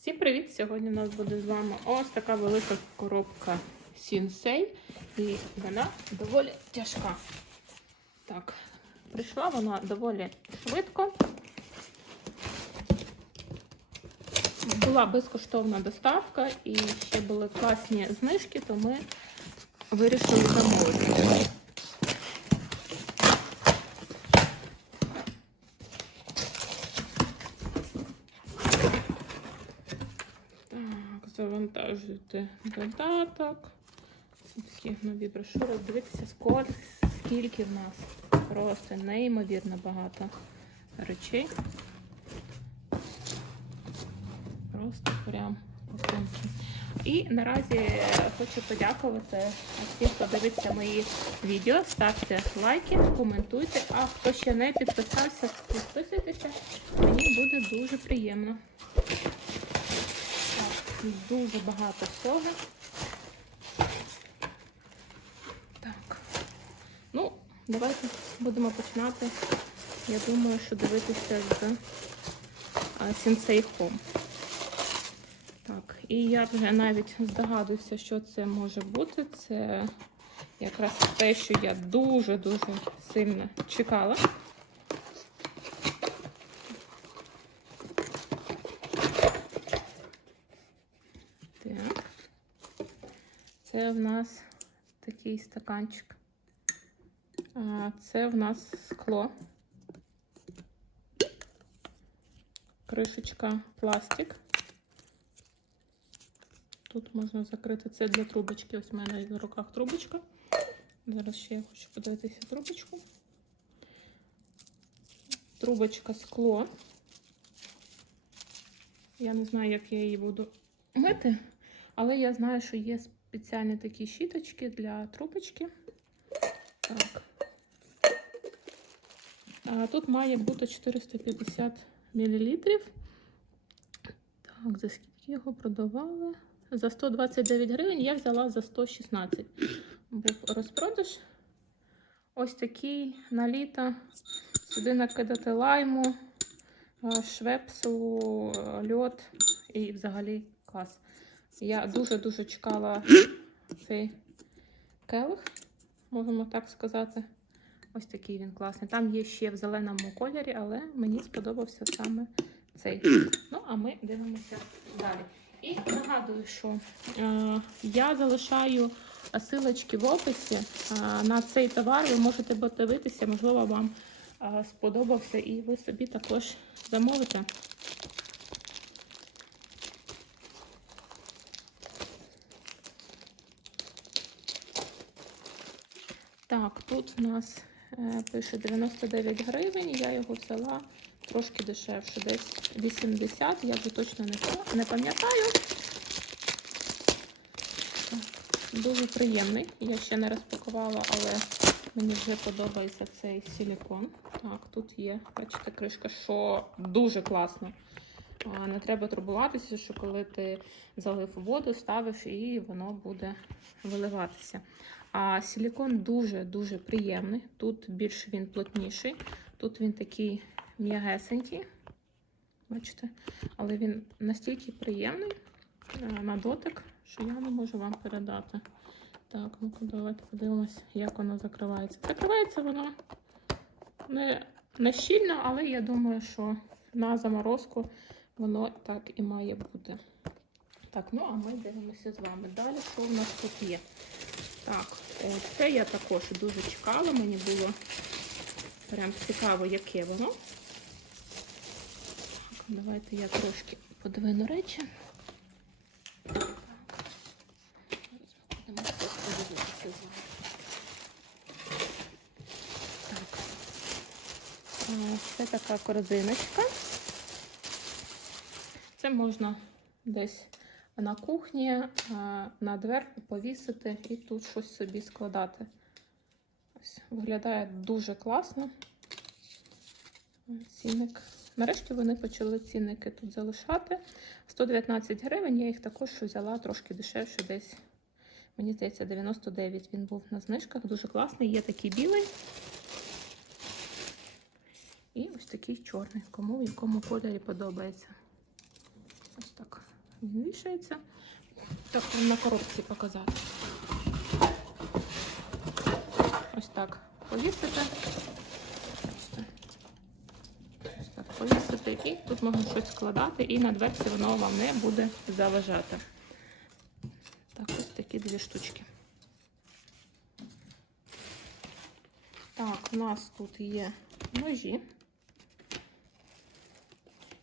Всім привіт! Сьогодні у нас буде з вами ось така велика коробка Сінсей. І вона доволі тяжка. Так, прийшла вона доволі швидко. Була безкоштовна доставка і ще були класні знижки, то ми вирішили замовити. Так, завантажуйте додаток. Це нові брошури. Дивіться, скільки, в нас. Просто неймовірно багато речей. Просто прям пакунки. І наразі хочу подякувати всім, хто дивиться мої відео. Ставте лайки, коментуйте. А хто ще не підписався, підписуйтеся. Мені буде дуже приємно. Дуже багато всього. Так. Ну, давайте будемо починати. Я думаю, що дивитися з Sensei Home. Так, і я вже навіть здогадуюся, що це може бути. Це якраз те, що я дуже-дуже сильно чекала. Так. Це в нас такий стаканчик. Це в нас скло. Кришечка пластик. Тут можна закрити це для трубочки. Ось у мене в руках трубочка. Зараз ще я хочу подивитися трубочку. Трубочка скло. Я не знаю, як я її буду мити, але я знаю, що є спеціальні такі щіточки для трубочки. Так. А тут має бути 450 мл. Так, за скільки його продавали? За 129 гривень я взяла за 116. Був розпродаж. Ось такий на літо. Сюди накидати лайму, швепсу, льот і взагалі клас. Я дуже-дуже чекала цей келих, можемо так сказати. Ось такий він класний. Там є ще в зеленому кольорі, але мені сподобався саме цей. Ну, а ми дивимося далі. І нагадую, що е, я залишаю силочки в описі е, на цей товар. Ви можете подивитися, можливо, вам е, сподобався і ви собі також замовите. Так, тут у нас е, пише 99 гривень, я його взяла трошки дешевше, десь 80, я вже точно не, не пам'ятаю. Дуже приємний. Я ще не розпакувала, але мені вже подобається цей силікон. Так, тут є, бачите, кришка, що дуже класно. Не треба турбуватися, що коли ти залив воду, ставиш і воно буде виливатися. А силікон дуже-дуже приємний. Тут більш він плотніший. Тут він такий м'ягесенький. Бачите? Але він настільки приємний е, на дотик, що я не можу вам передати. Так, ну-ка, давайте подивимось, як воно закривається. Закривається воно не, не щільно, але я думаю, що на заморозку воно так і має бути. Так, ну а ми дивимося з вами. Далі, що в нас тут є? Так, е, це я також дуже чекала, мені було прям цікаво, яке воно. Так, давайте я трошки подвину речі. Так. Будемо подивитися. Так. Е, Це така корзиночка. Це можна десь на кухні а, на дверку повісити і тут щось собі складати. Ось, виглядає дуже класно. Цінник. Нарешті вони почали цінники тут залишати. 119 гривень, я їх також взяла трошки дешевше, десь, мені здається, 99 він був на знижках. Дуже класний. Є такий білий. І ось такий чорний, кому в якому кольорі подобається. Вішається. Так, вам на коробці показати. Ось так повісити. Ось так повісити. І тут можна щось складати, і на дверці воно вам не буде заважати. Так, ось такі дві штучки. Так, у нас тут є ножі.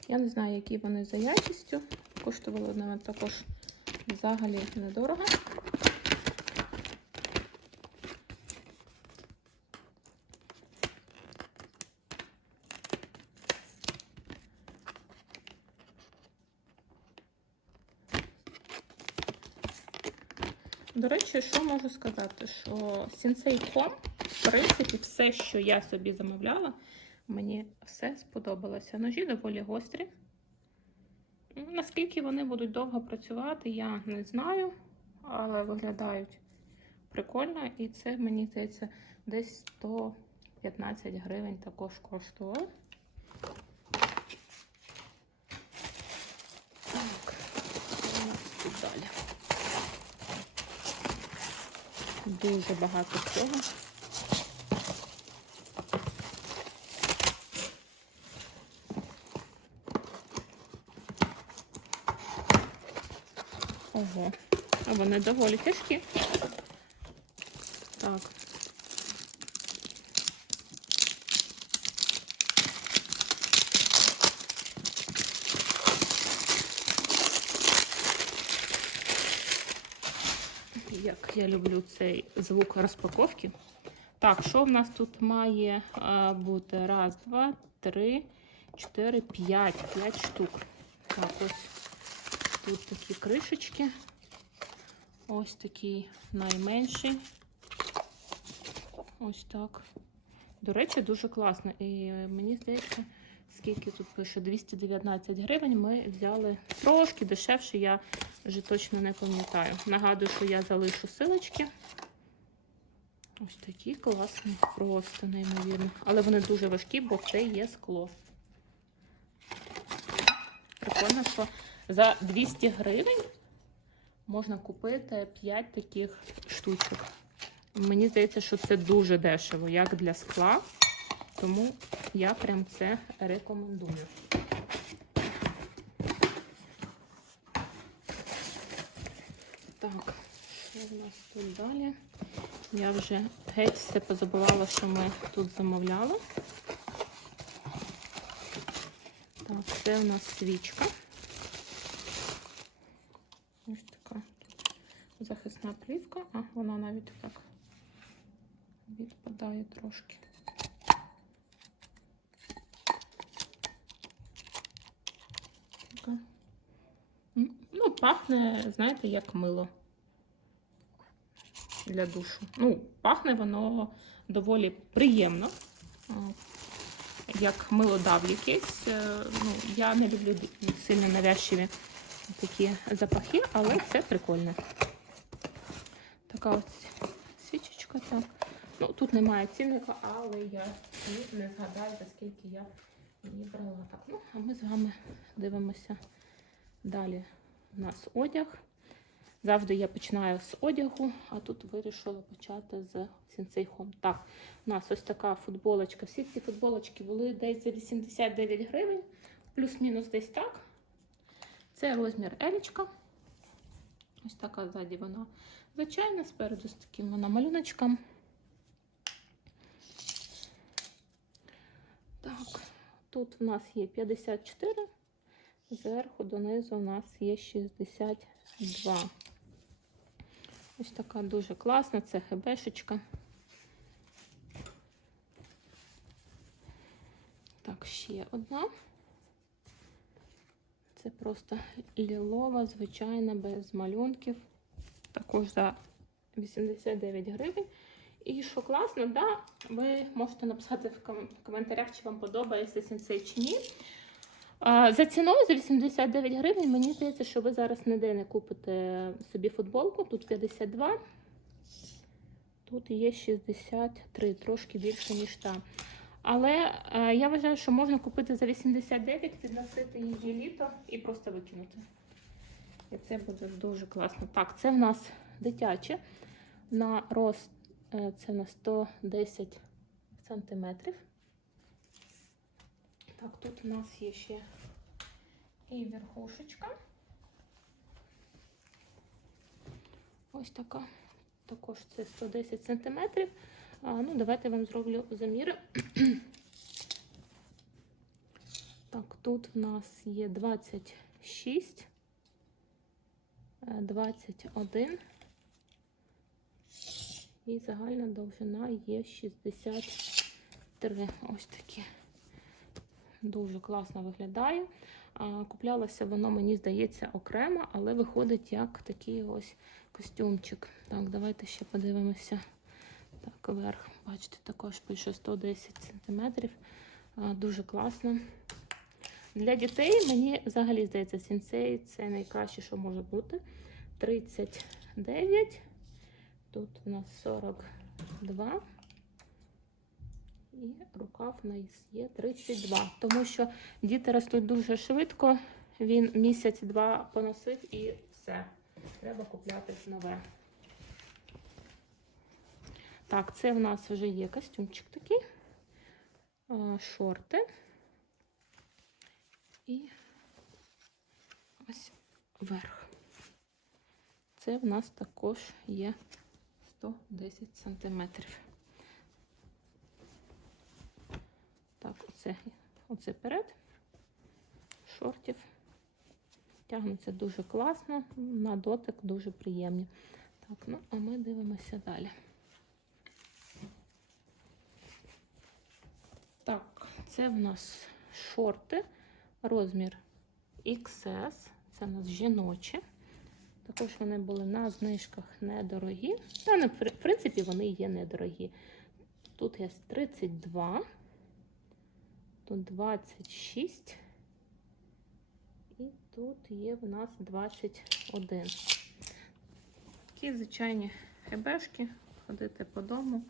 Я не знаю, які вони за якістю. Коштували вони також взагалі недорого. До речі, що можу сказати? Що Sensei.com, в принципі, все, що я собі замовляла, мені все сподобалося. Ножі доволі гострі. Наскільки вони будуть довго працювати, я не знаю, але виглядають прикольно. І це, мені здається, десь 115 гривень також коштувало. Далі? Дуже багато всього. Ого, а вони доволі тяжкі. Так. Як я люблю цей звук розпаковки. Так, що в нас тут має бути? Раз, два, три, чотири, п'ять. П'ять штук. Так, ось тут такі кришечки. Ось такий найменший. Ось так. До речі, дуже класно. І мені здається, скільки тут пише 219 гривень. Ми взяли трошки дешевше, я вже точно не пам'ятаю. Нагадую, що я залишу силочки. Ось такі класні, просто неймовірно. Але вони дуже важкі, бо це є скло. Прикольно, що за 200 гривень можна купити 5 таких штучок. Мені здається, що це дуже дешево, як для скла. Тому я прям це рекомендую. Так, що в нас тут далі? Я вже геть все позабувала, що ми тут замовляли. Так, це у нас свічка. Ось така захисна плівка, а вона навіть так відпадає трошки. Ну, пахне, знаєте, як мило для душу. Ну, пахне воно доволі приємно. Як милодав якийсь. Е, Ну, я не люблю сильно навязчиві такі запахи, але це прикольно. Така ось свічечка. Так. Ну, тут немає цінника, але я не згадаю, за скільки я її брала. Так, ну, а ми з вами дивимося далі. У нас одяг. Завжди я починаю з одягу, а тут вирішила почати з сінцейхом. Так, у нас ось така футболочка. Всі ці футболочки були десь за 89 гривень, плюс-мінус десь так. Це розмір елічка. Ось така ззаді вона звичайна, спереду з таким вона малюночком. Так, тут в нас є 54, зверху донизу у нас є 62. Ось така дуже класна, це хебешечка. Так, ще одна. Це просто лілова, звичайна, без малюнків. Також за 89 гривень. І що класно, да, ви можете написати в коментарях, чи вам подобається сенсей чи ні. За ціною за 89 гривень, мені здається, що ви зараз ніде не купите собі футболку. Тут 52, тут є 63, трошки більше, ніж та. Але е, я вважаю, що можна купити за 89, підносити її літо і просто викинути. І це буде дуже класно. Так, це в нас дитяче на рост е, це на 110 сантиметрів. Так, тут у нас є ще і верхушечка. Ось така. Також це 110 сантиметрів. А, ну, давайте вам зроблю заміри. Так, тут в нас є 26, е, 21 і загальна довжина є 63. Ось такі. Дуже класно виглядає. Куплялося воно, мені здається, окремо, але виходить як такий ось костюмчик. Так, давайте ще подивимося. Так, верх, бачите, також пише 110 см. Дуже класно. Для дітей мені взагалі здається, сінцей це найкраще, що може бути. 39. Тут у нас 42. І рукав у нас є 32. Тому що діти ростуть дуже швидко. Він місяць-два поносив і все. Треба купляти нове. Так, це в нас вже є костюмчик такий. Шорти. І ось верх. Це в нас також є 110 сантиметрів. Так, оце, оце перед шортів. Тягнуться дуже класно, на дотик дуже приємні. Так, ну а ми дивимося далі. Так, це в нас шорти, розмір XS, це в нас жіночі. Також вони були на знижках недорогі. Та, не, в принципі, вони є недорогі. Тут є 32, тут 26. І тут є в нас 21. Такі звичайні хебешки. Ходити по дому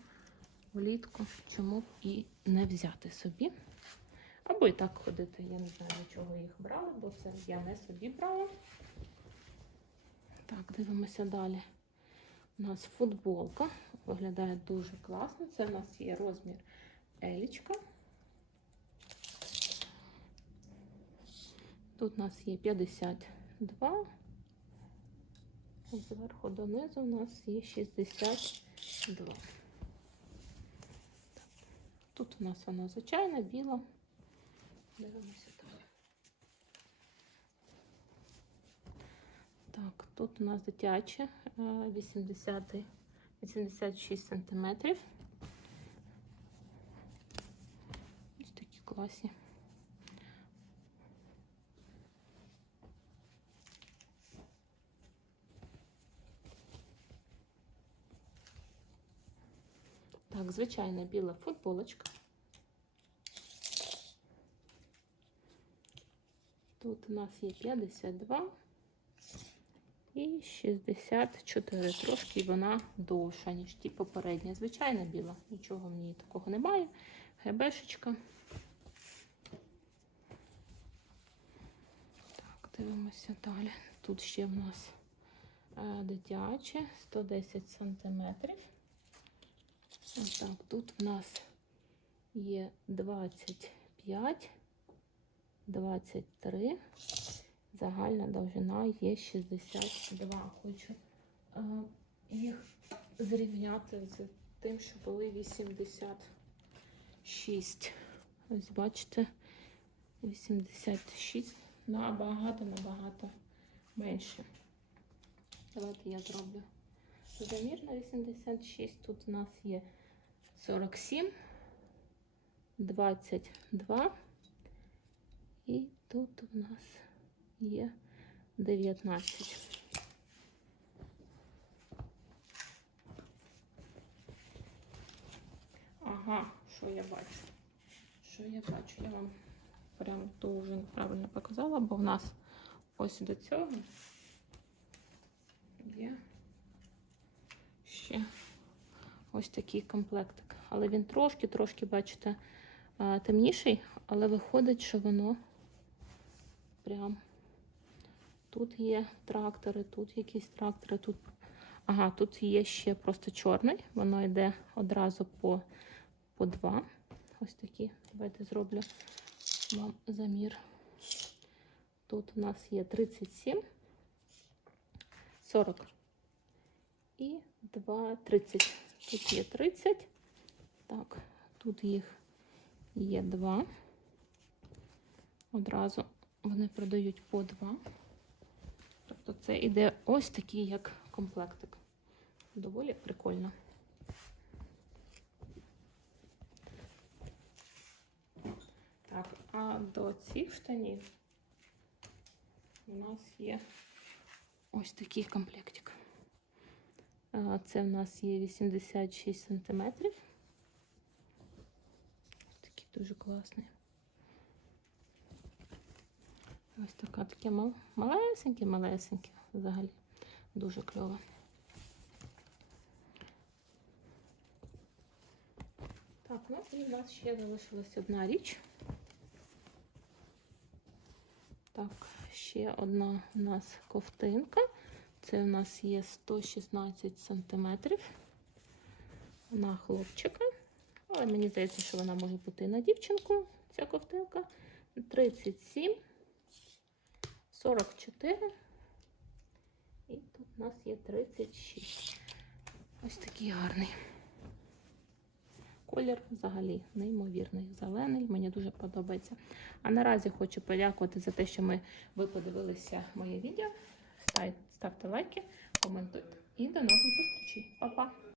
влітку, чому б і не взяти собі. Або і так ходити, я не знаю, для чого їх брала, бо це я не собі брала. Так, дивимося далі. У нас футболка. Виглядає дуже класно. Це в нас є розмір елічка. Тут у нас є 52. Зверху донизу у нас є 62. Тут у нас вона звичайна, біла. Дивимося далі. Так, тут у нас дитяче 80, 86 сантиметрів. Ось такі класні. Так, звичайна біла футболочка. У нас є 52 і 64. Трошки вона довша, ніж ті попередні. Звичайна біла, нічого в ній такого немає. Гебешечка. Так, дивимося далі. Тут ще в нас е, дитяче 110 сантиметрів. Так, тут в нас є 25, 23, загальна довжина є 62. Хочу е, їх зрівняти з тим, що були 86. Ось бачите, 86 набагато-набагато менше. Давайте я зроблю замір на 86. Тут у нас є 47, 22 і тут у нас є 19. Ага, що я бачу? Що я бачу? Я вам прям дуже неправильно показала, бо в нас ось до цього є ще ось такий комплектик. Але він трошки-трошки, бачите, темніший, але виходить, що воно прям Тут є трактори, тут якісь трактори, тут. Ага, тут є ще просто чорний. Воно йде одразу по, по два. Ось такі. Давайте зроблю вам замір. Тут у нас є 37, 40 і 2, 30. Тут є 30. Так, тут їх є 2. Одразу вони продають по 2. Тобто це іде ось такий як комплектик. Доволі прикольно. Так, а до цих штанів у нас є ось такий комплектик. Це в нас є 86 сантиметрів. Такий дуже класний. Ось така таке мал- малесеньке, малесеньке взагалі. Дуже кльово. Так, ну і в нас ще залишилась одна річ. Так, ще одна у нас ковтинка. Це у нас є 116 сантиметрів на хлопчика. Але мені здається, що вона може бути на дівчинку, ця ковтинка. 37, 44. І тут у нас є 36. Ось такий гарний. Колір взагалі неймовірний, зелений, мені дуже подобається. А наразі хочу подякувати за те, що ми ви подивилися моє відео. Ставте лайки, коментуйте. І до нових зустрічей. Па-па!